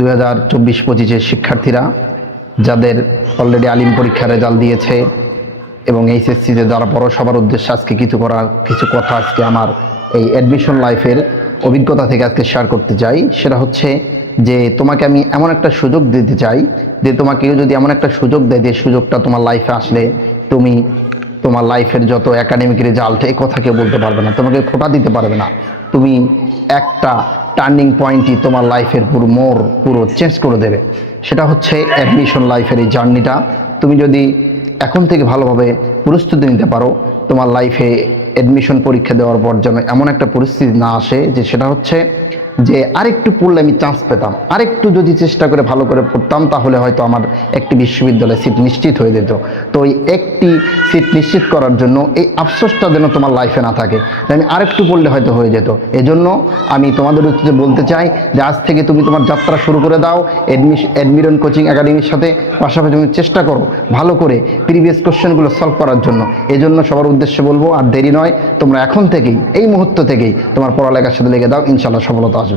2024-25 শিক্ষার্থীরা যাদের অলরেডি আলিম পরীক্ষার রেজাল্ট দিয়েছে এবং এইচএসসিতে যারা পড়ো, সবার উদ্দেশ্যে আজকে কিছু কথা আজকে আমার এই অ্যাডমিশন লাইফের অভিজ্ঞতা থেকে আজকে শেয়ার করতে চাই। সেটা হচ্ছে যে তোমাকে আমি এমন একটা সুযোগ দিতে চাই যে তোমাকে যদি এমন একটা সুযোগ দেয় যে সুযোগটা তোমার লাইফে আসলে তুমি তোমার লাইফের যত একাডেমিক রেজাল্ট এই কথা কেউ বলতে পারবে না, তোমাকে খোটা দিতে পারবে না। তুমি একটা টার্নিং পয়েন্টই তোমার লাইফের পুরো চেঞ্জ করে দেবে। সেটা হচ্ছে অ্যাডমিশন লাইফের এই জার্নিটা। তুমি যদি এখন থেকে ভালোভাবে প্রস্তুতি নিতে পারো, তোমার লাইফে অ্যাডমিশন পরীক্ষা দেওয়ার পর যেন এমন একটা পরিস্থিতি না আসে যে সেটা হচ্ছে যে আরেকটু পড়লে আমি চান্স পেতাম, আরেকটু যদি চেষ্টা করে ভালো করে পড়তাম তাহলে হয়তো আমার একটি বিশ্ববিদ্যালয়ে সিট নিশ্চিত হয়ে যেত। তো এই একটি সিট নিশ্চিত করার জন্য এই আফসোসটা যেন তোমার লাইফে না থাকে যে আমি আরেকটু পড়লে হয়তো হয়ে যেত। এজন্য আমি তোমাদের উদ্দেশ্যে বলতে চাই যে আজ থেকে তুমি তোমার যাত্রা শুরু করে দাও অ্যাডমিশন কোচিং একাডেমির সাথে। পাশাপাশি তুমি চেষ্টা করো ভালো করে প্রিভিয়াস কোশ্চেনগুলো সলভ করার জন্য। এজন্য সবার উদ্দেশ্যে বলবো আর দেরি নয়, তোমরা এখন থেকেই এই মুহূর্ত থেকেই তোমার পড়ালেখার সাথে লেগে দাও, ইনশাআল্লাহ সফলতা